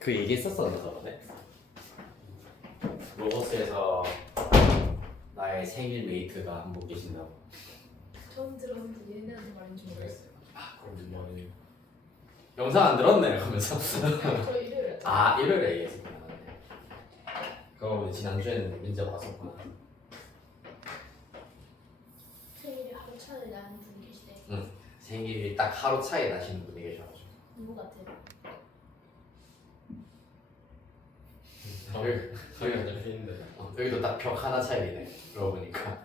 그 얘기 했었었나 저번에? 로버스에서 나의 생일 메이트가 한 분 계신다고. 처음 들었는데 얘네한테 말인지 모르겠어요. 아 그럼 뭐 영상 안 들었네 하면서. 저 일요일에 아 일요일에 얘기했었구나. 그거 지난주에는 민재가 왔었구나. 생일이 하루 차이 나는 분이 계시대. 응. 생일이 딱 하루 차이 나시는 분이 계셔가지고. 누구 같아요? 저희 안 잡히는데. 여기도 딱 벽 하나 차이네. 그러고 보니까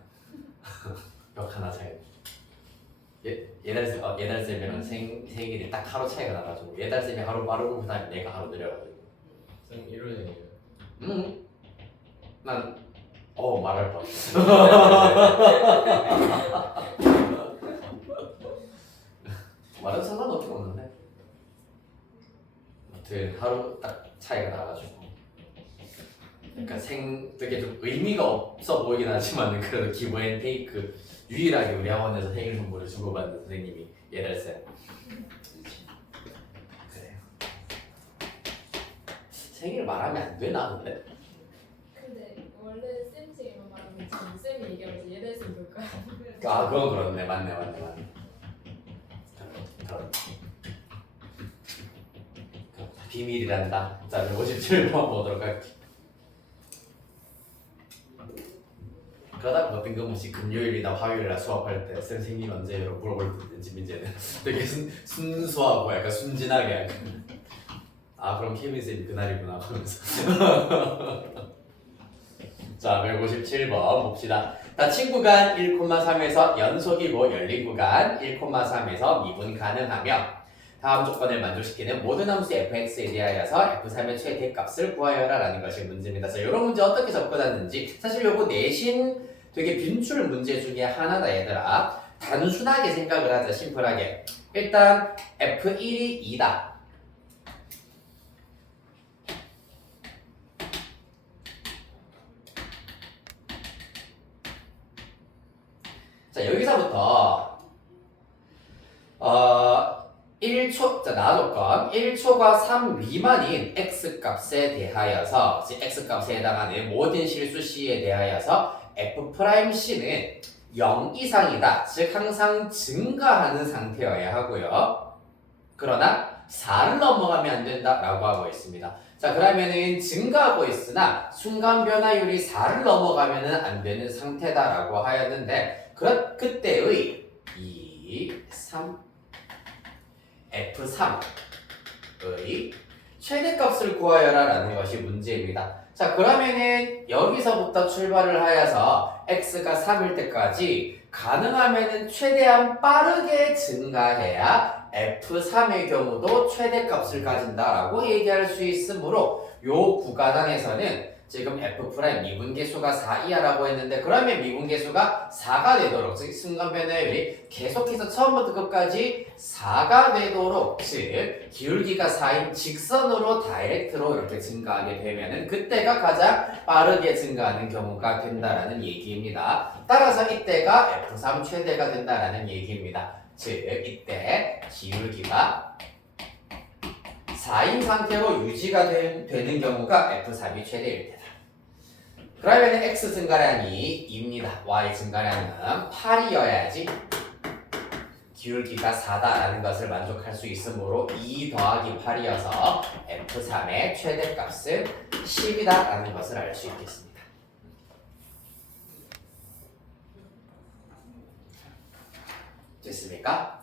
벽 하나 차이. 예달 쌤이랑 생일이 딱 하루 차이가 나가지고 예달 쌤이 하루 빠르고 그다음에 내가 하루 느려가지고. 쌤 일요일이에요. 난 말할 뻔. 말은 상관없긴 없는데. 아무튼 하루 딱 차이가 나가지고. 그러니까 되게 좀 의미가 없어 보이긴 하지만 그래도 기브 앤 테이크 유일하게 우리 학원에서 생일 선물을 주고받는 선생님이 예달쌤. 그래요. 생일 말하면 안 되나 근데? 근데 원래 쌤 생일만 말하면 지금 쌤이 얘기하면서 얘네 쌤 볼까요? 아 그건 그렇네. 맞네. 그럼 비밀이란다. 자 57번 보도록 할게. 그러다 뭐 뜬금없이 금요일이나 화요일이나 수업할 때 쌤 생일 언제로 물어볼 때든지 민재는 되게 순수하고 약간 순진하게 약간 아 그럼 케빈 쌤이 그날이구나 하면서. 자 157번 봅시다. 닫힌 구간 1,3에서 연속이고 열린 구간 1,3에서 미분 가능하며 다음 조건을 만족시키는 모든 함수 fx에 대하여서 f3의 최대값을 구하여라 라는 것이 문제입니다. 자, 이런 문제 어떻게 접근하는지 사실 요거 내신 되게 빈출 문제 중에 하나다 얘들아. 단순하게 생각을 하자. 심플하게 일단 f1이 2다. 자 여기서부터 1초, 자 나조건 1초가 3 미만인 x값에 대하여서 x값에 해당하는 모든 실수 c에 대하여서 f'c는 0 이상이다. 즉 항상 증가하는 상태여야 하고요. 그러나 4를 넘어가면 안 된다라고 하고 있습니다. 자 그러면은 증가하고 있으나 순간 변화율이 4를 넘어가면 안 되는 상태다라고 하였는데 그때의 2, 3, F3의 최대값을 구하여라 라는 것이 문제입니다. 자 그러면은 여기서부터 출발을 하여서 x가 3일 때까지 가능하면은 최대한 빠르게 증가해야 F3의 경우도 최대값을 가진다라고 얘기할 수 있으므로 요 구간 안에서는 지금 F' 미분계수가 4 이하라고 했는데 그러면 미분계수가 4가 되도록 즉 순간 변화율이 계속해서 처음부터 끝까지 4가 되도록 즉 기울기가 4인 직선으로 다이렉트로 이렇게 증가하게 되면은 그때가 가장 빠르게 증가하는 경우가 된다라는 얘기입니다. 따라서 이때가 F3 최대가 된다라는 얘기입니다. 즉 이때 기울기가 4인 상태로 유지가 되는 경우가 F3이 최대일 때다. 그러면 X 증가량이 2입니다. Y 증가량은 8이어야지 기울기가 4다라는 것을 만족할 수 있으므로 2 더하기 8이어서 F3의 최대값은 10이다라는 것을 알 수 있겠습니다. 됐습니까?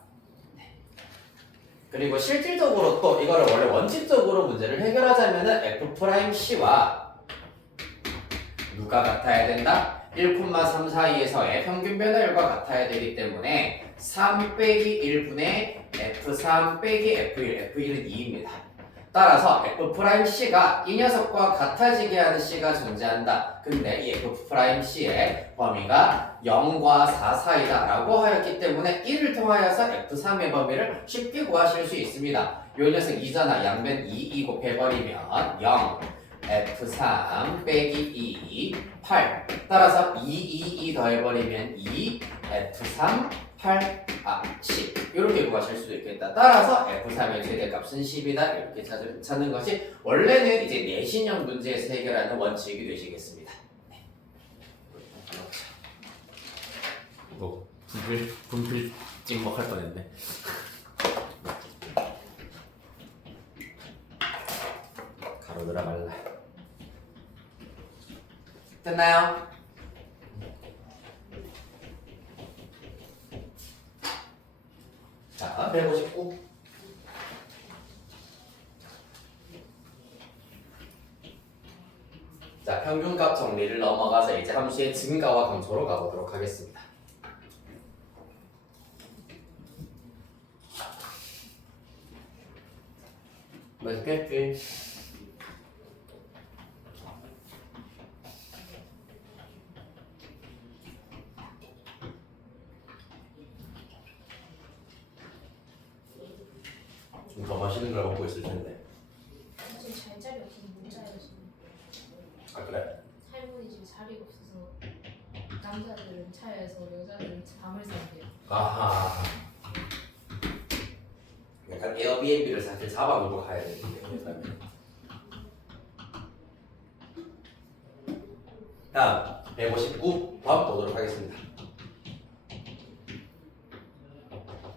그리고 실질적으로 또 이거를 원래 원칙적으로 문제를 해결하자면은 F'C와 누가 같아야 된다? 1,3 사이에서의 평균 변화율과 같아야 되기 때문에 3 빼기 1분의 F3 빼기 F1, F1은 2입니다. 따라서 F'C가 이 녀석과 같아지게 하는 C가 존재한다. 근데 이 F'C의 범위가 0과 4 사이다 라고 하였기 때문에 이를 통하여서 F3의 범위를 쉽게 구하실 수 있습니다. 요 녀석 2잖아. 양변 2 곱해버리면 0 F3 빼기 2 8 따라서 2 더해버리면 2 F3 10 이렇게 구하실 수도 있겠다. 따라서 F3의 최대값은 10이다 이렇게 찾는 것이 원래는 이제 내신형 문제에서 해결하는 원칙이 되시겠습니다. 네. 뭐 분필 찍먹할 뻔했네. 가로들어 말라. 됐나요? 자, 159. 자, 평균값 정리를 넘어가서 이제 함수의 증가와 감소로 가보도록 하겠습니다. 맛있겠지? 좀 더 맛있는 걸 먹고 있을 텐데. 지금 잘 자리 없어서 못 자요 지금. 아 그래? 할머니 집에 자리가 없어서 남자들은 차에서 여자들은 잠을 잔대요. 아하. 약간 에어비앤비를 사실 잡아놓고 가야 되는데 그러면. 다음 159 다음 보도록 하겠습니다.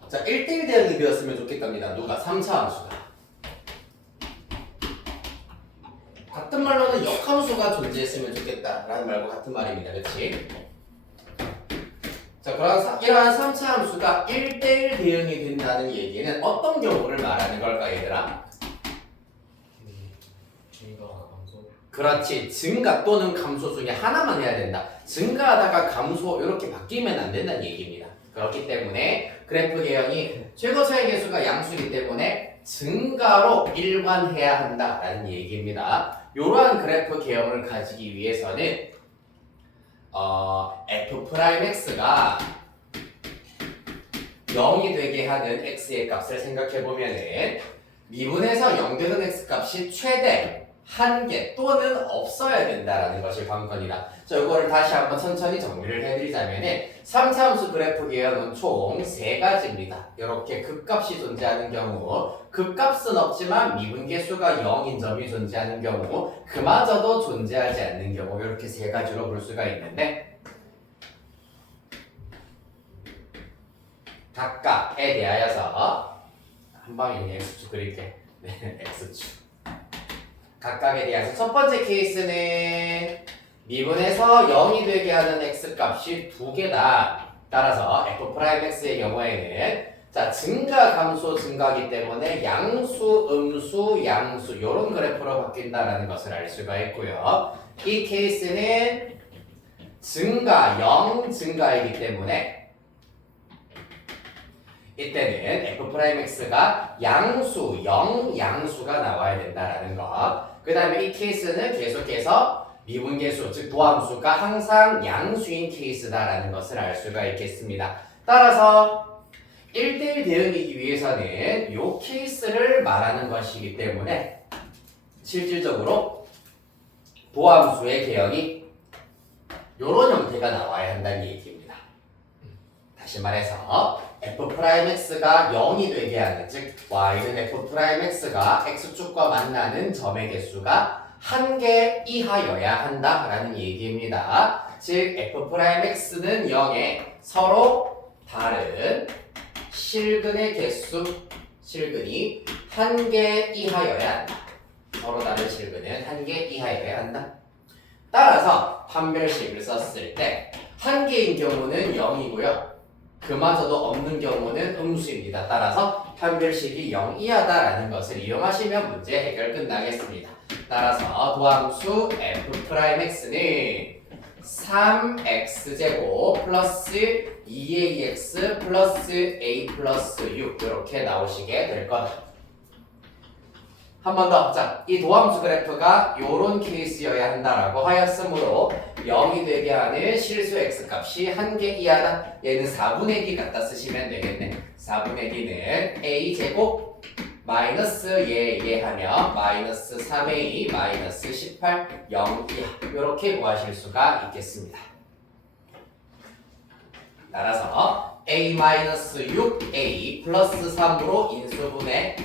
자, 1대1 대응이 되었으면 좋겠답니다. 누가? 3차 함수가. 같은 말로는 역함수가 존재했으면 좋겠다라는 말과 같은 말입니다. 그렇지? 자, 이러한 3차 함수가 1대1 대응이 된다는 얘기는 어떤 경우를 말하는 걸까, 얘들아? 증가와 감소. 그렇지. 증가 또는 감소 중에 하나만 해야 된다. 증가하다가 감소 이렇게 바뀌면 안 된다는 얘기입니다. 그렇기 때문에 그래프 개형이 최고 차이 계수가 양수이기 때문에 증가로 일관해야 한다라는 얘기입니다. 이러한 그래프 개형을 가지기 위해서는 F'X가 0이 되게 하는 X의 값을 생각해보면은 미분에서 0 되는 X 값이 최대 한개 또는 없어야 된다라는 것이 관건이다. 자, 이거를 다시 한번 천천히 정리를 해드리자면은 3차 함수 그래프 개형은 총 3가지입니다. 이렇게 극값이 존재하는 경우, 극값은 없지만 미분계수가 0인 점이 존재하는 경우, 그마저도 존재하지 않는 경우 이렇게 3가지로 볼 수가 있는데 각각에 대하여서 한번 여기 X축 그릴게. 네, X축. 각각에 대해서 첫 번째 케이스는 미분에서 0이 되게 하는 X값이 2개다. 따라서 F'X의 경우에는 자, 증가, 감소, 증가이기 때문에 양수, 음수, 양수 이런 그래프로 바뀐다라는 것을 알 수가 있고요. 이 케이스는 증가, 0 증가이기 때문에 이때는 F'X가 양수, 0 양수가 나와야 된다라는 것. 그 다음에 이 케이스는 계속해서 미분계수, 즉 도함수가 항상 양수인 케이스다라는 것을 알 수가 있겠습니다. 따라서 1대1 대응이기 위해서는 이 케이스를 말하는 것이기 때문에 실질적으로 도함수의 개형이 이런 형태가 나와야 한다는 얘기입니다. 다시 말해서 F'X가 0이 되게 하는, 즉 Y는 F'X가 X축과 만나는 점의 개수가 1개 이하여야 한다라는 얘기입니다. 즉 F'X는 0에 서로 다른 실근의 개수, 실근이 1개 이하여야 한다. 서로 다른 실근은 1개 이하여야 한다. 따라서 판별식을 썼을 때 1개인 경우는 0이고요. 그마저도 없는 경우는 음수입니다. 따라서 판별식이 0 이하다라는 것을 이용하시면 문제 해결 끝나겠습니다. 따라서 도함수 F'X는 3x제곱 플러스 2ax 플러스 a 플러스 6 이렇게 나오시게 될 거다. 한 번 더. 자, 이 도함수 그래프가 요런 케이스여야 한다라고 하였으므로 0이 되게 하는 실수 x값이 1개 이하다. 얘는 4분의 d 갖다 쓰시면 되겠네. 4분의 d는 a제곱 마이너스 얘 하면 마이너스 3a 마이너스 18 0 이하 이렇게 구하실 수가 있겠습니다. 따라서 a-6a 플러스 3으로 인수분해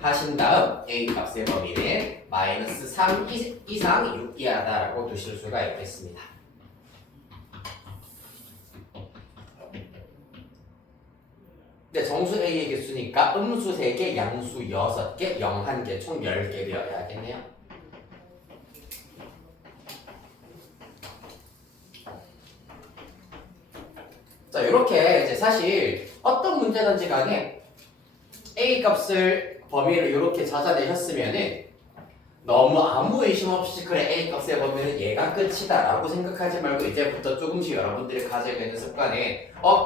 하신 다음 a 값의 범위는 마이너스 3 이상 6 이하다라고 두실 수가 있겠습니다. 네, 정수 a의 개수니까 음수 3개, 양수 6개, 0 1개, 총 10개 되어야겠네요. 자, 이렇게 이제 사실 어떤 문제든지 간에 a 값을 범위를 이렇게 찾아내셨으면은 너무 아무 의심 없이 그래 a 값의 범위는 얘가 끝이다라고 생각하지 말고 이제부터 조금씩 여러분들이 가져야 되는 습관은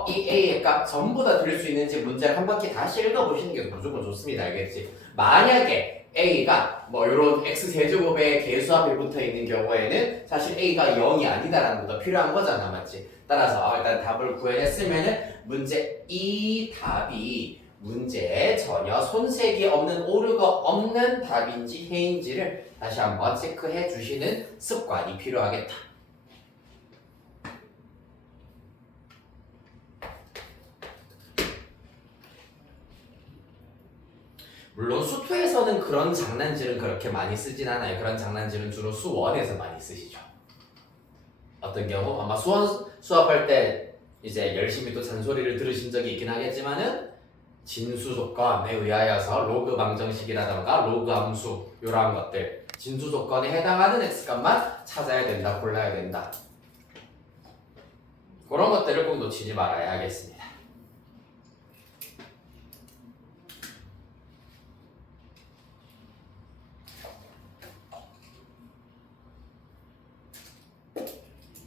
이 a의 값 전부 다 들을 수 있는지 문제를 한 바퀴 다시 읽어보시는 게 무조건 좋습니다. 알겠지? 만약에 a가 뭐 이런 x 세제곱의 개수합이 붙어 있는 경우에는 사실 a가 0이 아니다라는 것도 필요한 거잖아, 맞지? 따라서 일단 답을 구해냈으면은 문제 이 답이 문제에 전혀 손색이 없는 오류가 없는 답인지 해인지를 다시 한번 체크해 주시는 습관이 필요하겠다. 물론 수2에서는 그런 장난질은 그렇게 많이 쓰진 않아요. 그런 장난질은 주로 수1에서 많이 쓰시죠. 어떤 경우 아마 수업할 때 이제 열심히 또 잔소리를 들으신 적이 있긴 하겠지만은 진수 조건에 의하여서 로그 방정식이라던가 로그 함수 이러한 것들 진수 조건에 해당하는 x값만 찾아야 된다, 골라야 된다. 그런 것들을 꼭 놓치지 말아야 하겠습니다.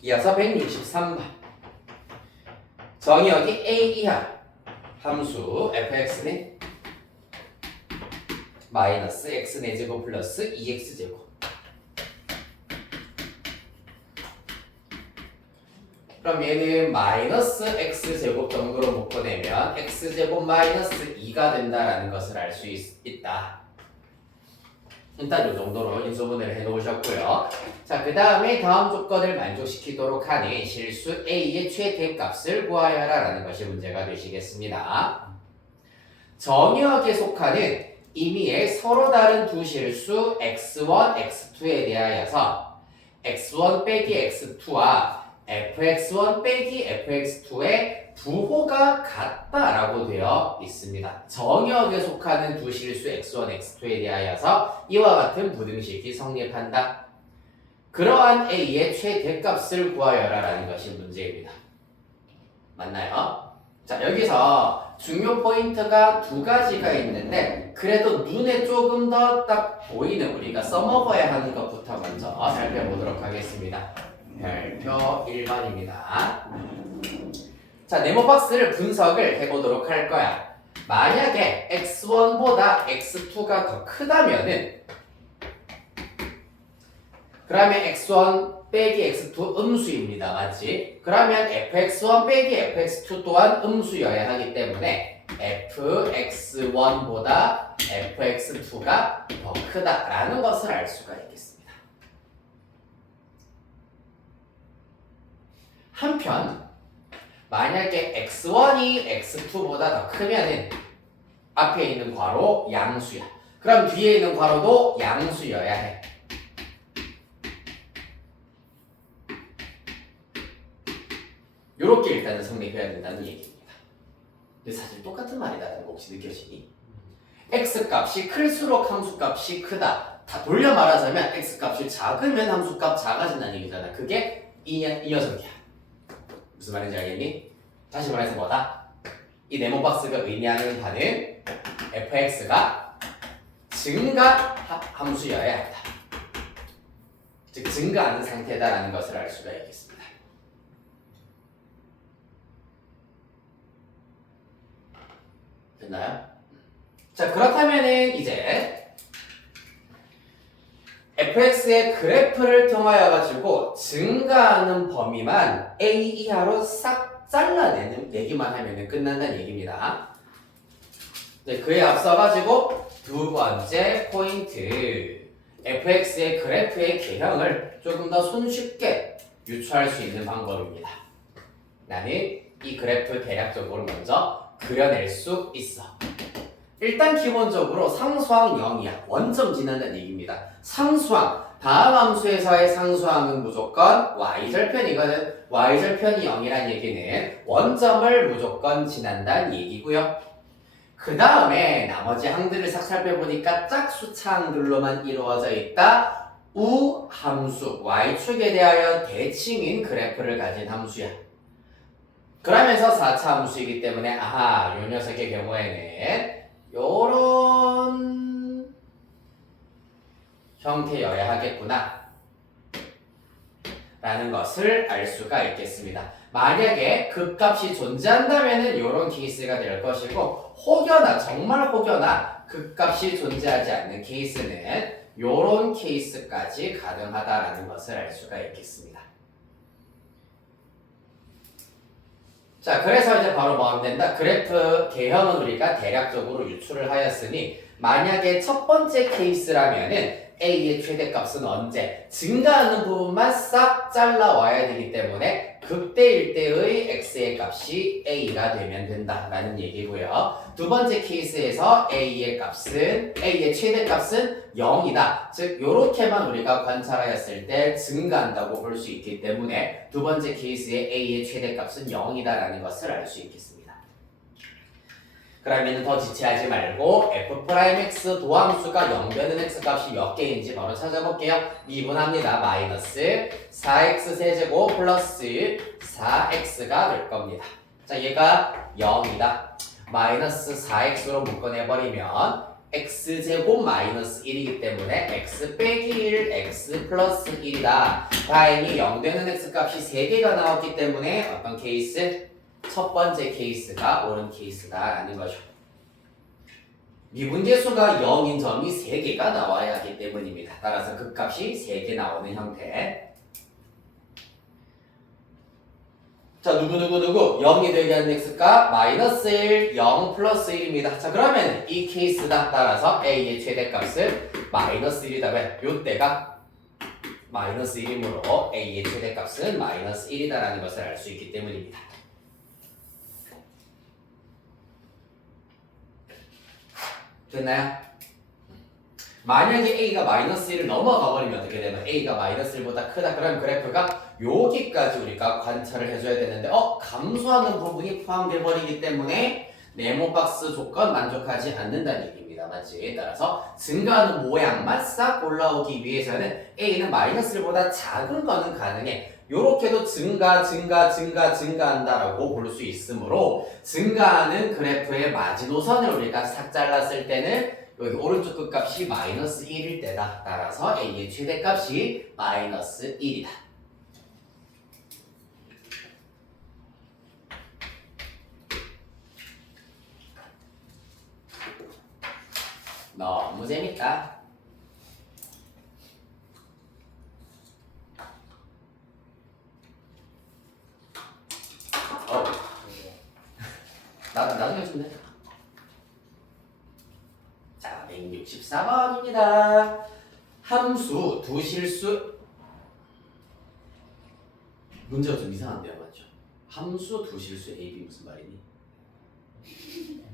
이어서 163번 정의역이 a 이하 함수 fx는 마이너스 x제곱 플러스 2x제곱 그럼 얘는 마이너스 x제곱 정도로 묶어내면 x제곱 마이너스 2가 된다라는 것을 알 수 있다. 일단 이 정도로 인수분해를 해놓으셨고요. 자, 그 다음에 다음 조건을 만족시키도록 하는 실수 a의 최대값을 구하여라 라는 것이 문제가 되시겠습니다. 정의역에 속하는 임의의 서로 다른 두 실수 x1, x2에 대하여서 x1 빼기 x2와 fx1 빼기 fx2의 부호가 같다라고 되어 있습니다. 정의역에 속하는 두 실수 x1, x2에 대하여서 이와 같은 부등식이 성립한다. 그러한 a의 최대값을 구하여라 라는 것이 문제입니다. 맞나요? 자, 여기서 중요 포인트가 두 가지가 있는데 그래도 눈에 조금 더 딱 보이는 우리가 써먹어야 하는 것부터 먼저 살펴보도록 하겠습니다. 별표 1번입니다. 자, 네모 박스를 분석을 해보도록 할 거야. 만약에 x1보다 x2가 더 크다면은 그러면 x1 빼기 x2 음수입니다. 맞지? 그러면 fx1 빼기 fx2 또한 음수여야 하기 때문에 fx1보다 fx2가 더 크다라는 것을 알 수가 있겠습니다. 한편 만약에 x1이 x2보다 더 크면은 앞에 있는 괄호 양수야. 그럼 뒤에 있는 괄호도 양수여야 해. 요렇게 일단은 성립해야 된다는 얘기입니다. 근데 사실 똑같은 말이라는 거 혹시 느껴지니? x값이 클수록 함수값이 크다. 다 돌려 말하자면 x값이 작으면 함수값 작아진다는 얘기잖아. 그게 이 녀석이야. 무슨 말인지 알겠니? 다시 말해서 뭐다? 이 네모 박스가 의미하는 바는 fx가 증가 함수여야 한다. 즉 증가하는 상태다라는 것을 알 수가 있겠습니다. 됐나요? 자, 그렇다면은 이제 fx의 그래프를 통하여 가지고 증가하는 범위만 a 이하로 싹 잘라내기만 하면 끝난다는 얘기입니다. 네, 그에 앞서 가지고 두 번째 포인트 fx의 그래프의 개형을 조금 더 손쉽게 유추할 수 있는 방법입니다. 나는 이 그래프 대략적으로 먼저 그려낼 수 있어. 일단 기본적으로 상수항 0이야. 원점 지난다는 얘기입니다. 상수항, 다음 함수에서의 상수항은 무조건 y절편이거든. y절편이 0이란 얘기는 원점을 무조건 지난다는 얘기고요. 그 다음에 나머지 항들을 싹 살펴보니까 짝수차 항들로만 이루어져 있다. 우함수, y축에 대하여 대칭인 그래프를 가진 함수야. 그러면서 4차 함수이기 때문에 아하, 요 녀석의 경우에는 요런 형태여야 하겠구나 라는 것을 알 수가 있겠습니다. 만약에 극값이 존재한다면 이런 케이스가 될 것이고, 혹여나 정말 혹여나 극값이 존재하지 않는 케이스는 이런 케이스까지 가능하다라는 것을 알 수가 있겠습니다. 자, 그래서 이제 바로 뭐 하면 된다? 그래프 개형은 우리가 대략적으로 유출을 하였으니, 만약에 첫 번째 케이스라면은 A의 최대값은 언제? 증가하는 부분만 싹 잘라와야 되기 때문에 극대일 때의 X의 값이 A가 되면 된다라는 얘기고요. 두 번째 케이스에서 A의 최대값은 0이다. 즉 요렇게만 우리가 관찰하였을 때 증가한다고 볼 수 있기 때문에 두 번째 케이스의 A의 최대값은 0이다라는 것을 알 수 있겠습니다. 그러면 더 지체하지 말고 f'x 도함수가 0 되는 x값이 몇 개인지 바로 찾아볼게요. 미분합니다. 마이너스 4x 세제곱 플러스 4x가 될 겁니다. 자, 얘가 0이다. 마이너스 4x로 묶어내버리면 x제곱 마이너스 1이기 때문에 x 빼기 1, x 플러스 1이다. 다행히 0 되는 x값이 3개가 나왔기 때문에 어떤 케이스? 첫 번째 케이스가 옳은 케이스다라는 거죠. 미분계수가 0인 점이 3개가 나와야 하기 때문입니다. 따라서 극값이 3개 나오는 형태. 자, 누구 0이 되게 하는 x값 마이너스 1, 0 플러스 1입니다. 자, 그러면 이 케이스다. 따라서 a의 최대값은 마이너스 1이다. 왜? 요때가 마이너스 1이므로 a의 최대값은 마이너스 1이다라는 것을 알 수 있기 때문입니다. 됐나요? 만약에 A가 마이너스 1을 넘어가 버리면 어떻게 되면 A가 마이너스 1보다 크다. 그럼 그래프가 여기까지 우리가 관찰을 해줘야 되는데 감소하는 부분이 포함돼 버리기 때문에 네모박스 조건 만족하지 않는다는 얘기입니다. 맞지? 따라서 증가하는 모양만 싹 올라오기 위해서는 A는 마이너스 1보다 작은 거는 가능해. 요렇게도 증가한다라고 볼 수 있으므로 증가하는 그래프의 마지노선을 우리가 싹 잘랐을 때는 여기 오른쪽 끝값이 마이너스 1일 때다. 따라서 A의 최대값이 마이너스 1이다. 너무 재밌다. 나중에 주면 돼. 자, 164번입니다. 함수 두 실수. 문제가 좀 이상한데요, 맞죠? 함수 두 실수 A, B 무슨 말이니?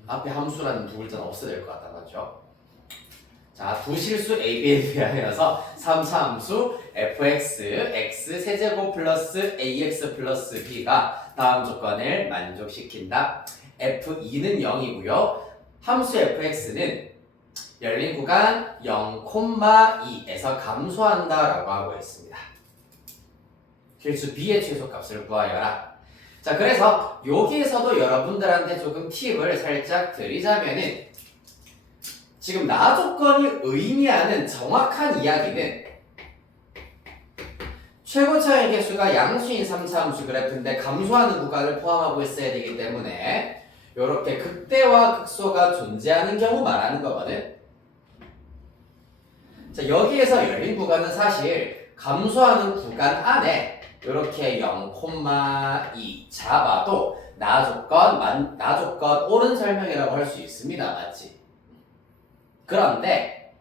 앞에 함수라는 두 글자는 없어야 될 것 같다, 맞죠? 자, 두 실수 A, B에 대하여서 3차 함수 fx, x 세제곱 플러스 ax 플러스 b가 다음 조건을 만족시킨다. f2는 0이고요. 함수 fx는 열린 구간 0,2에서 감소한다라고 하고 있습니다. 필수 b의 최소값을 구하여라. 자, 그래서 여기에서도 여러분들한테 조금 팁을 살짝 드리자면은 지금 나 조건이 의미하는 정확한 이야기는 최고차의 개수가 양수인 3차 함수 그래프인데 감소하는 구간을 포함하고 있어야 되기 때문에 이렇게 극대와 극소가 존재하는 경우 말하는 거거든. 자, 여기에서 열린 구간은 사실 감소하는 구간 안에 이렇게 0,2 잡아도 나 조건 옳은 설명이라고 할 수 있습니다. 맞지? 그런데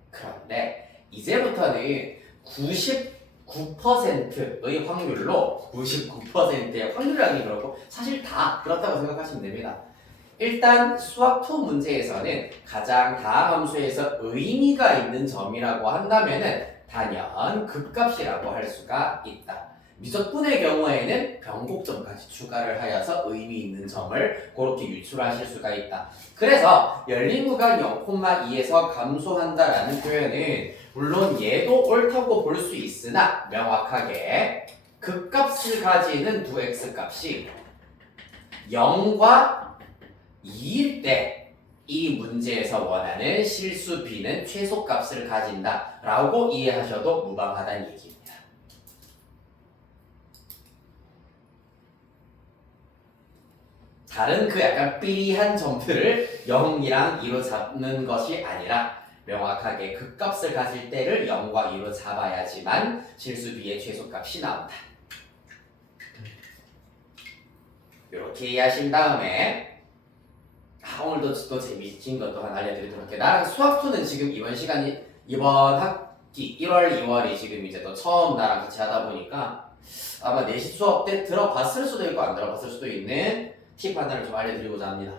이제부터는 99%의 확률로 99%의 확률이라는 게 그렇고 사실 다 그렇다고 생각하시면 됩니다. 일단 수학 2 문제에서는 가장 다항 함수에서 의미가 있는 점이라고 한다면은 단연 극값이라고 할 수가 있다. 미적분의 경우에는 변곡점까지 추가를 하여서 의미 있는 점을 그렇게 유출하실 수가 있다. 그래서 열린 구간 0,2에서 감소한다라는 표현은 물론 얘도 옳다고 볼 수 있으나 명확하게 극값을 가지는 두 x값이 0과 2일 때 이 문제에서 원하는 실수 b는 최소값을 가진다 라고 이해하셔도 무방하다는 얘기입니다. 다른 그 약간 삐리한 점들을 0이랑 2로 잡는 것이 아니라 명확하게 극값을 가질 때를 0과 2로 잡아야지만 실수 b의 최소값이 나온다. 이렇게 이해하신 다음에 오늘도 또 재미진 것도 하나 알려드리도록 할게요. 나랑 수학2는 지금 이번 학기 1월, 2월이 지금 이제 또 처음 나랑 같이 하다 보니까 아마 내신 수업 때 들어봤을 수도 있고 안 들어봤을 수도 있는 팁 하나를 좀 알려드리고자 합니다.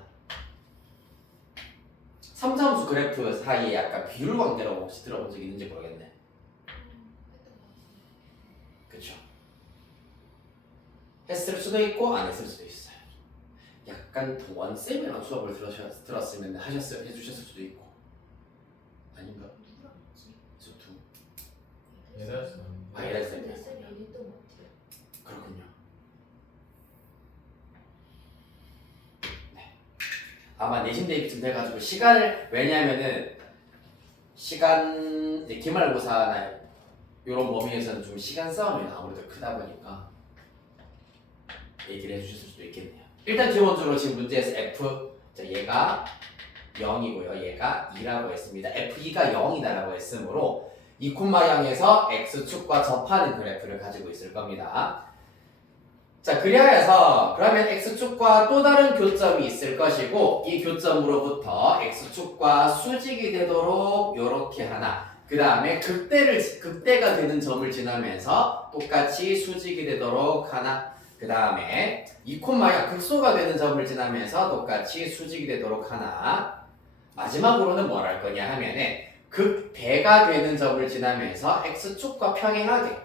3차함수 그래프 사이에 약간 비율 관계라고 혹시 들어본 적 있는지 모르겠네. 그쵸? 했을 수도 있고 안 했을 수도 있어요. 약간 동원쌤이랑 수업을 들었으면 해주셨을 수도 있고 아닌가? 수투 얘들았어. 이랬어요. 쌤이 얘기했던 것 같아요. 그렇군요. 네. 아마 내신 대비쯤 돼가지고 시간을 왜냐하면은 시간 이제 기말고사나 이런 범위에서는 좀 시간 싸움이 아무래도 크다 보니까 얘기를 해주셨을 수도 있겠네요. 일단 기본적으로 지금 문제에서 F 얘가 0이고요. 얘가 2라고 했습니다. F2가 0이다라고 했으므로 2,0에서 X축과 접하는 그래프를 가지고 있을 겁니다. 자, 그리하여서 그러면 X축과 또 다른 교점이 있을 것이고 이 교점으로부터 X축과 수직이 되도록 이렇게 하나 그 다음에 극대가 되는 점을 지나면서 똑같이 수직이 되도록 하나 그 다음에 2,야 극소가 되는 점을 지나면서 똑같이 수직이 되도록 하나 마지막으로는 뭘 할 거냐 하면은 극대가 되는 점을 지나면서 X축과 평행하게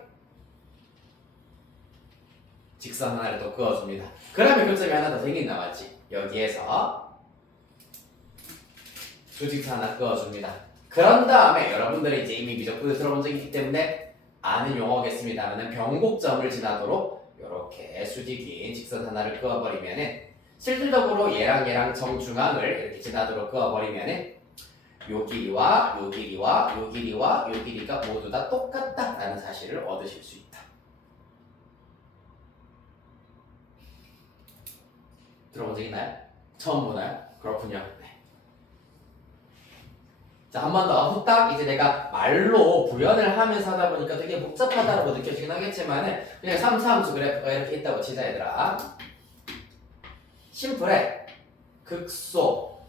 직선 하나를 또 그어줍니다. 그러면 교점이 하나 더 생긴다 맞지? 여기에서 수직선 하나 그어줍니다. 그런 다음에 여러분들이 이제 이미 미적분을 들어본 적이 있기 때문에 아는 용어겠습니다만은 변곡점을 지나도록 이렇게 수직인 직선 하나를 그어버리면은 실질적으로 얘랑 정중앙을 이렇게 지나도록 그어버리면은 요 길이와 요 길이와 요 길이와 요 길이가 모두 다 똑같다라는 사실을 얻으실 수 있다. 들어본 적 있나요? 처음 보나요? 그렇군요. 네. 자, 한 번 더 후딱 이제 내가 말로 구현을 하면서 하다 보니까 되게 복잡하다고 느껴지긴 하겠지만은 그냥 3차함수 그래프가 이렇게 있다고 치자 얘들아. 심플해. 극소,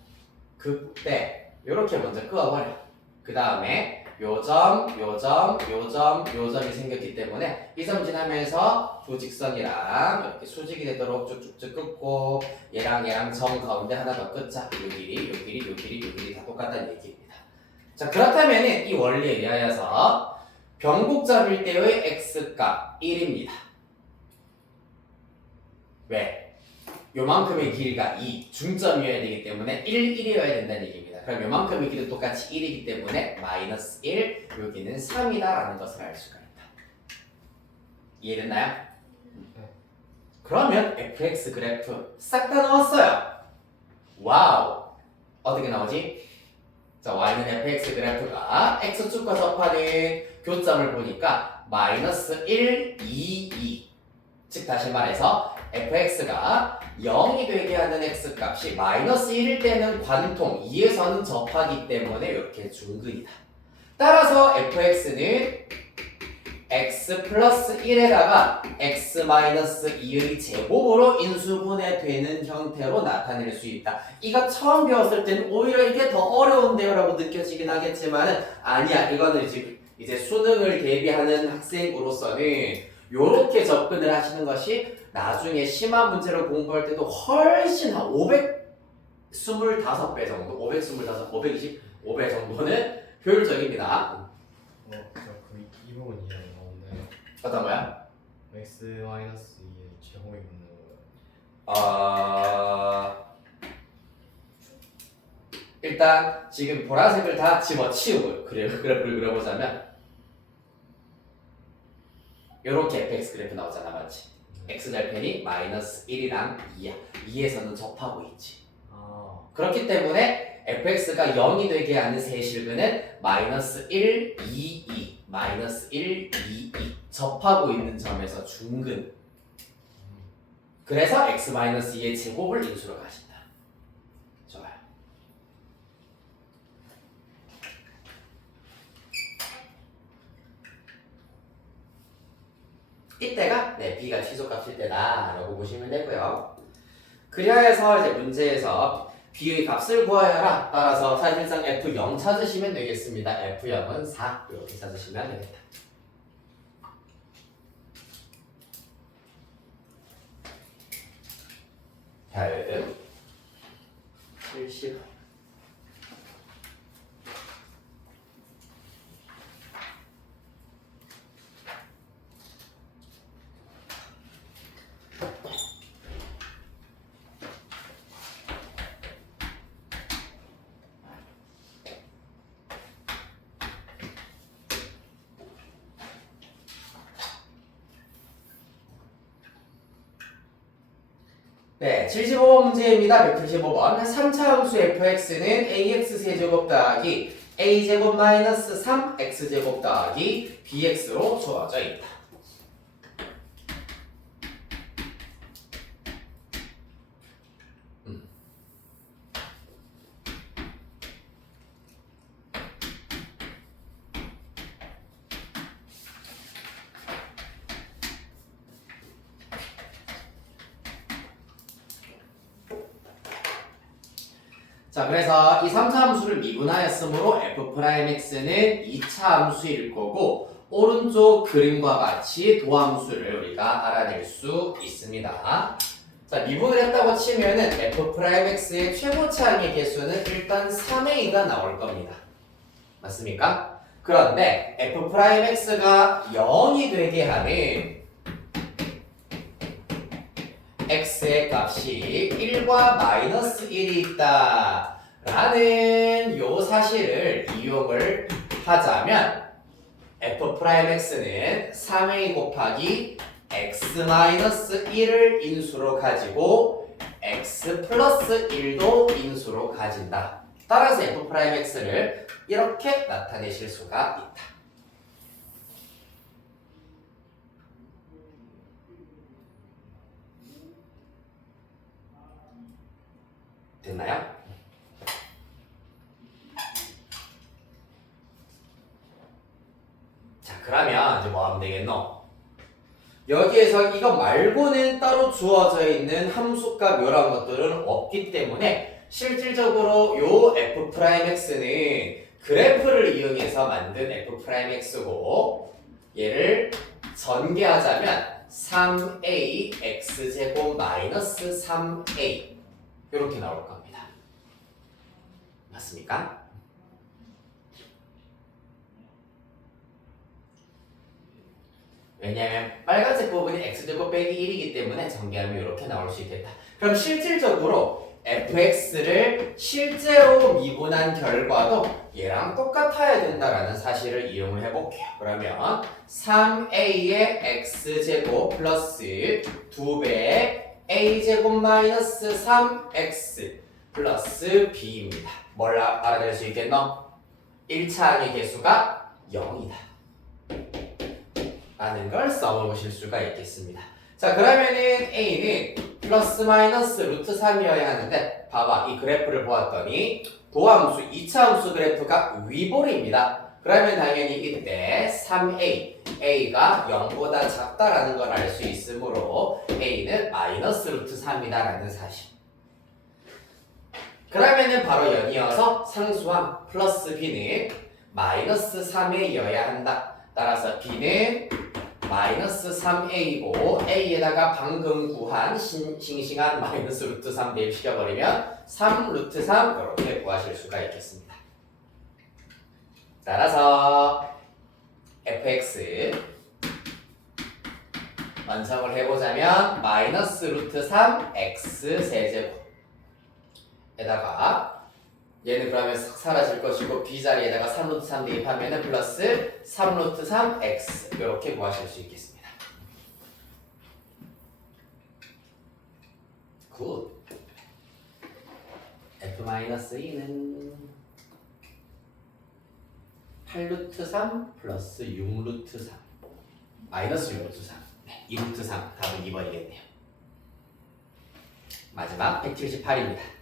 극대 이렇게 먼저 그어버려. 그 다음에 요점, 요점, 요점, 요점이 생겼기 때문에 이 점 지나면서 두 직선이랑 이렇게 수직이 되도록 쭉쭉쭉 끊고 얘랑 점 가운데 하나 더 끊자. 요 길이, 요 길이, 요 길이, 요 길이 다 똑같다는 얘기입니다. 자, 그렇다면 이 원리에 의하여서 변곡점일 때의 x값 1입니다. 왜? 요만큼의 길이가 2, 중점이어야 되기 때문에 1이어야 된다는 얘기입니다. 그럼 요만큼의 길이도 똑같이 1이기 때문에 마이너스 1, 여기는 3이다 라는 것을 알 수가 있다. 이해됐나요? 그러면 fx 그래프 싹 다 넣었어요. 와우! 어떻게 나오지? 자, y는 fx 그래프가 x축과 접하는 교점을 보니까 마이너스 1, 2, 2 즉 다시 말해서 fx가 0이 되게 하는 x값이 마이너스 1일 때는 관통 2에서는 접하기 때문에 이렇게 중근이다. 따라서 fx는 x 플러스 1에다가 x 마이너스 2의 제곱으로 인수분해되는 형태로 나타낼 수 있다. 이거 처음 배웠을 때는 오히려 이게 더 어려운데요 라고 느껴지긴 하겠지만은 아니야, 이거는 지금 이제 수능을 대비하는 학생으로서는 요렇게 접근을 하시는 것이 나중에 심화 문제를 공부할 때도 훨씬 한 525배 정도, 525배 정도는 효율적입니다. 저그 이 부분 이해가 나오는데 어떤 거야? x-2의 제곱이 붙는 거예요. 일단 지금 보라색을 다 집어치우고 그래프를 그려보자면 요렇게 fx 그래프 나오잖아, 맞지? x절편이 마이너스 1이랑 2야. 2에서는 접하고 있지. 아, 그렇기 때문에 fx가 0이 되게 하는 세실근은 마이너스 1, 2, 2, 마이너스 1, 2, 2 접하고 있는 점에서 중근. 그래서 x-2의 제곱을 인수로 가신다. 좋아요. 이때가 b가 최소값일 때다라고 보시면 되고요. 그래서 이제 문제에서 b의 값을 구하여라. 따라서 사실상 f0 찾으시면 되겠습니다. f0은 4 이렇게 찾으시면 되겠다. 다음 70. 네, 75번 문제입니다. 175번. 3차 함수 fx는 ax 세제곱 더하기 a제곱 마이너스 3x제곱 더하기 bx로 주어져 있다. 자, 그래서 이 3차 함수를 미분하였으므로 f'x는 2차 함수일 거고 오른쪽 그림과 같이 도함수를 우리가 알아낼 수 있습니다. 자, 미분을 했다고 치면은 f'x의 최고차항의 개수는 일단 3a가 나올 겁니다. 맞습니까? 그런데 f'x가 0이 되게 하는 x의 값이 1과 마이너스 1이 있다 라는 요 사실을 이용을 하자면 f'x는 3a 곱하기 x 마이너스 1을 인수로 가지고 x 플러스 1도 인수로 가진다. 따라서 f'x를 이렇게 나타내실 수가 있다. 됐나요? 자, 그러면 이제 뭐 하면 되겠노? 여기에서 이거 말고는 따로 주어져 있는 함수값 이런 것들은 없기 때문에 실질적으로 요 f'x는 그래프를 이용해서 만든 f'x고 얘를 전개하자면 3a x제곱 마이너스 3a 이렇게 나올 겁니다. 맞습니까? 왜냐하면 빨간색 부분이 x제곱 빼기 1이기 때문에 전개하면 이렇게 나올 수 있겠다. 그럼 실질적으로 fx를 실제로 미분한 결과도 얘랑 똑같아야 된다라는 사실을 이용을 해볼게요. 그러면 3a의 x제곱 플러스 2배의 a제곱 마이너스 3x 플러스 b입니다. 뭘 알아낼 수 있겠노? 1차항의 개수가 0이다 라는 걸 써보실 수가 있겠습니다. 자, 그러면은 a는 플러스 마이너스 루트 3이어야 하는데 봐봐, 이 그래프를 보았더니 도함수 2차 함수 그래프가 위볼입니다. 그러면 당연히 이때 3a, a가 0보다 작다라는 걸 알 수 있으므로 a는 마이너스 루트 3이다라는 사실. 그러면은 바로 연이어서 상수항 플러스 b는 마이너스 3a여야 한다. 따라서 b는 마이너스 3a이고 a에다가 방금 구한 싱싱한 마이너스 루트 3 대입시켜버리면 3 루트 3 이렇게 구하실 수가 있겠습니다. 따라서 fx 완성을 해보자면 마이너스 루트 3 x 세제곱에다가 얘는 그러면 싹 사라질 것이고 b 자리에다가 3 루트 3 대입하면 플러스 3 루트 3 x 이렇게 구하실 수 있겠습니다. 굿. f-2는 8 루트 3 플러스 6 루트 3 마이너스 6 루트 3 네, 2 루트 3 답은 2번이겠네요. 마지막 178입니다.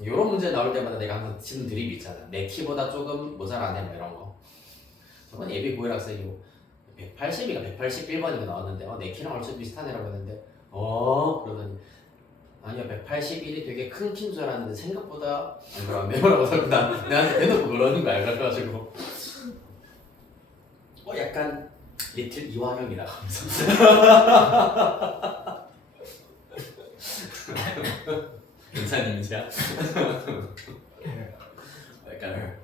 이런 문제 나올 때마다 내가 항상 치는 드립이 있잖아. 내 키보다 조금 모자라네 뭐 이런 거. 저번 예비 고일학생이고 180이가 181번이가 나왔는데 내 키랑 얼추 비슷하네라고 했는데 그러더니 아니야 181이 되게 큰 키인 줄 알았는데 생각보다 안 그러네요 라고 자꾸 내한테 대놓고 그러는 거야. 그래가지고 약간 리틀 이화영이라 하면서 괜찮은 이미지야? 약간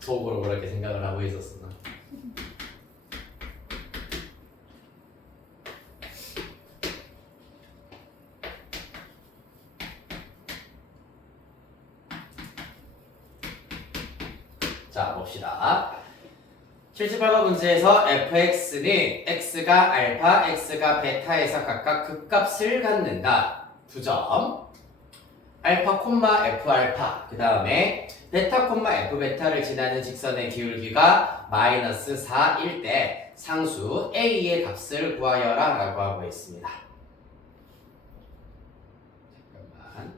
속으로 그렇게 생각을 하고 있었어. 자 봅시다. 78번 문제에서 fx는 x가 알파, x가 베타에서 각각 극값을 갖는다. 2점. 알파, f 알파. 그 다음에 베타, f 베타를 지나는 직선의 기울기가 마이너스 4일 때 상수 a의 값을 구하여라 라고 하고 있습니다. 잠깐만.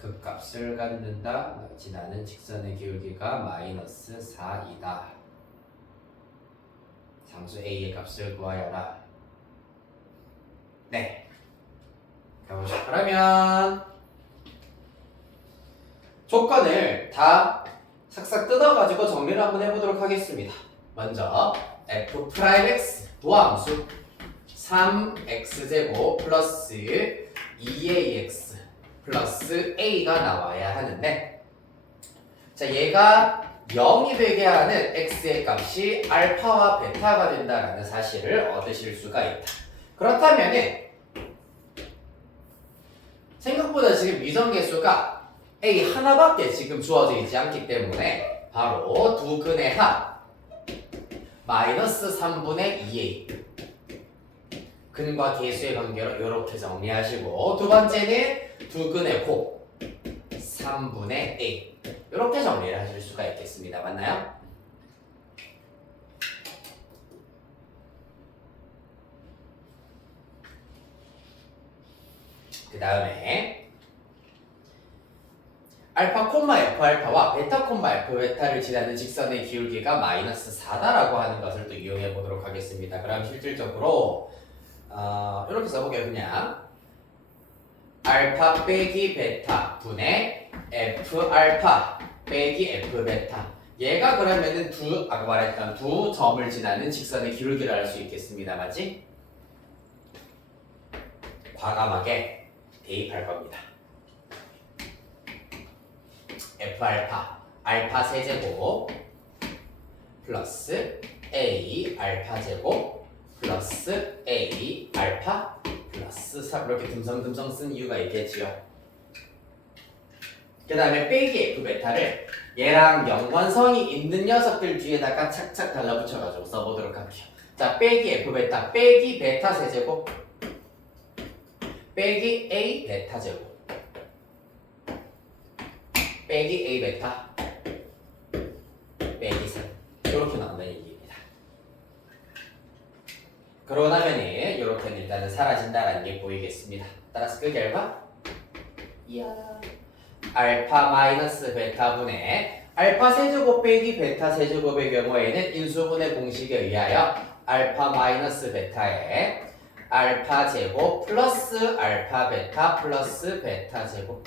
극값을 갖는다. 지나는 직선의 기울기가 마이너스 4이다. 상수 a의 값을 구하여라. 네. 가보시죠. 그러면 조건을 다 싹싹 뜯어가지고 정리를 한번 해보도록 하겠습니다. 먼저 f'x 도함수 3x제곱 플러스 2ax 플러스 a가 나와야 하는데 자 얘가 0이 되게 하는 x의 값이 알파와 베타가 된다는 사실을 얻으실 수가 있다. 그렇다면은 생각보다 지금 미정계수가 a 하나밖에 지금 주어져 있지 않기 때문에 바로 두 근의 합 마이너스 3분의 2a 근과 계수의 관계로 이렇게 정리하시고 두 번째는 두 근의 곱 3분의 a 이렇게 정리를 하실 수가 있겠습니다. 맞나요? 그 다음에 알파 콤마 f 알파와 베타 콤마 f 베타를 지나는 직선의 기울기가 마이너스 4다라고 하는 것을 또 이용해 보도록 하겠습니다. 그럼 실질적으로 이렇게 써볼게요. 그냥 알파 빼기 베타 분의 f 알파 빼기 f 베타 얘가 그러면은 아까 말했던 두 점을 지나는 직선의 기울기를 알 수 있겠습니다. 맞지? 과감하게 대입할 겁니다. f 알파 알파 세제곱 플러스 a 알파 제곱 플러스 a 알파 플러스 3 이렇게 듬성듬성 쓴 이유가 있겠지요. 그 다음에 빼기 f 베타를 얘랑 연관성이 있는 녀석들 뒤에다가 착착 달라붙여가지고 써보도록 할게요. 자 빼기 f 베타 빼기 베타 세제곱 빼기 a 베타 제곱 빼기 a 베타 빼기 3 이렇게 나온다는 얘기입니다. 그러고 나면은 이렇게는 일단은 사라진다라는 게 보이겠습니다. 따라서 그 결과 이야 알파 마이너스 베타분의 알파 세제곱 빼기 베타 세제곱의 경우에는 인수분해 공식에 의하여 알파 마이너스 베타에 알파 제곱 플러스 알파 베타 플러스 베타 제곱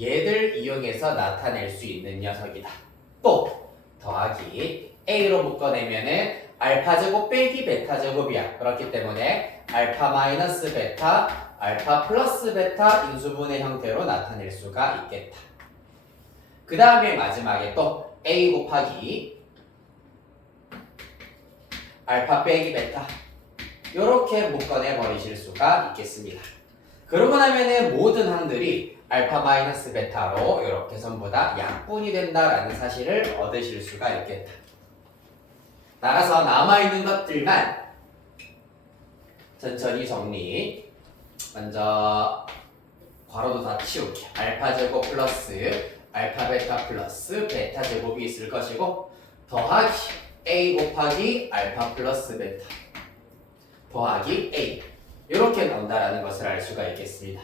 얘들 이용해서 나타낼 수 있는 녀석이다. 또 더하기 A로 묶어내면은 알파 제곱 빼기 베타 제곱이야. 그렇기 때문에 알파 마이너스 베타 알파 플러스 베타 인수분해 형태로 나타낼 수가 있겠다. 그 다음에 마지막에 또 A 곱하기 알파 빼기 베타 이렇게 묶어내 버리실 수가 있겠습니다. 그러고 나면은 모든 항들이 알파 마이너스 베타로 이렇게 전부 다 약분이 된다라는 사실을 얻으실 수가 있겠다. 나가서 남아있는 것들만 천천히 정리. 먼저 괄호도 다 치울게. 알파 제곱 플러스 알파 베타 플러스 베타 제곱이 있을 것이고 더하기 A 곱하기 알파 플러스 베타 더하기 A 이렇게 나온다라는 것을 알 수가 있겠습니다.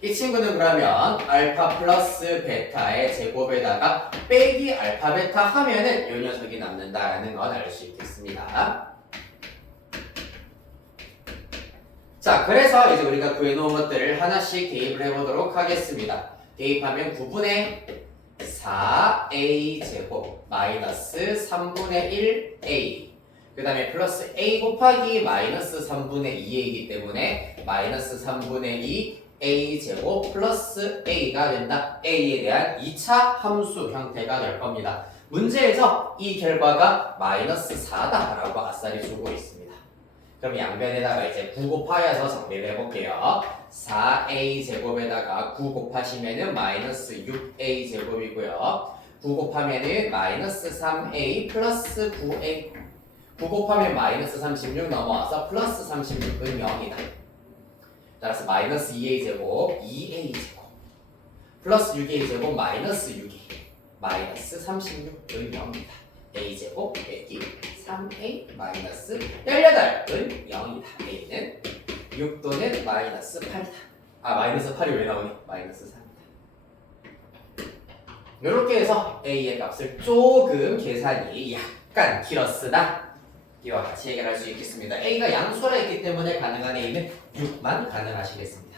이 친구는 그러면 알파 플러스 베타의 제곱에다가 빼기 알파 베타 하면은 이 녀석이 남는다라는 건 알 수 있겠습니다. 자, 그래서 이제 우리가 구해놓은 것들을 하나씩 대입을 해보도록 하겠습니다. 대입하면 9분의 4a 제곱 마이너스 3분의 1a 그 다음에 플러스 a 곱하기 마이너스 3분의 2a이기 때문에 마이너스 3분의 2a 제곱 플러스 a가 된다. a에 대한 2차 함수 형태가 될 겁니다. 문제에서 이 결과가 마이너스 4다라고 아싸리 주고 있습니다. 그럼 양변에다가 이제 9 곱하여서 정리를 해볼게요. 4a 제곱에다가 9 곱하시면은 마이너스 6a 제곱이고요. 9 곱하면은 마이너스 3a 플러스 9a 9 곱하면 마이너스 36 넘어와서 플러스 36은 0이다. 따라서 마이너스 2a 제곱 2a 제곱 플러스 6a 제곱 마이너스 6a 마이너스 36은 0이다. a 제곱 빼기 3a 마이너스 18은 0이다. a는 6 또는 마이너스 8이다. 아 마이너스 8이 왜 나오니? 마이너스 3이다. 이렇게 해서 a의 값을 조금 계산이 약간 길었으나 이와 같이 해결할 수 있겠습니다. a가 양수라 했기 때문에 가능한 a는 6만 가능하시겠습니다.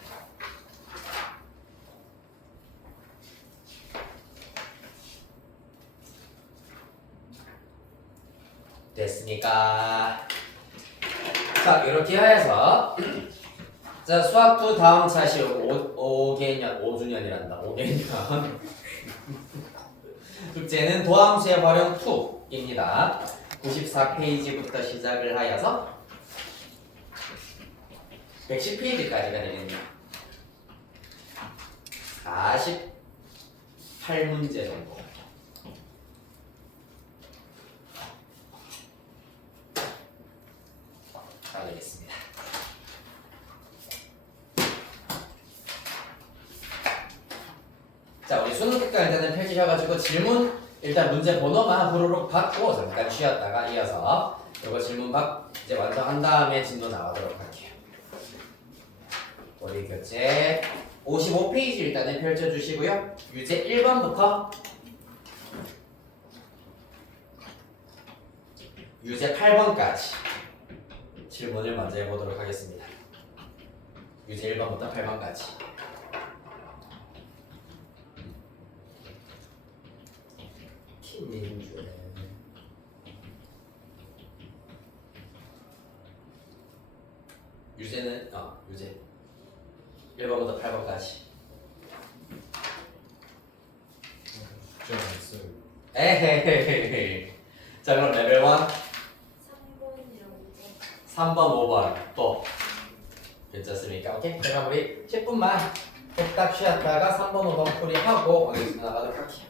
됐습니까? 자, 이렇게 해서 자, 수학2 다음 차시 5개년, 5주년이란다. 5개년 숙제는 도함수의 활용 2입니다. 94페이지부터 시작을 하여서 110페이지까지가 되겠네요. 48문제 정도. 되겠습니다. 자, 우리 수능 특강 일단은 펼치셔가지고 질문 일단 문제 번호만 후루룩 받고 잠깐 쉬었다가 이어서 이거 질문 이제 완성한 다음에 진도 나가도록 할게요. 우리 교재 55페이지 일단은 펼쳐주시고요. 유제 1번부터 유제 8번까지 질문을 먼저 해보도록 하겠습니다. 유제 1번부터 8번까지. 김민주의 유제는 유제 1번부터 8번까지. 숙제 안 써요. 에헤헤헤. 자, 그럼 레벨 1 3번, 5번 또 괜찮습니까? 오케이? 그럼 우리 10분만 뚝딱 쉬었다가 3번, 5번 풀이하고 오늘 나가도록 할게요.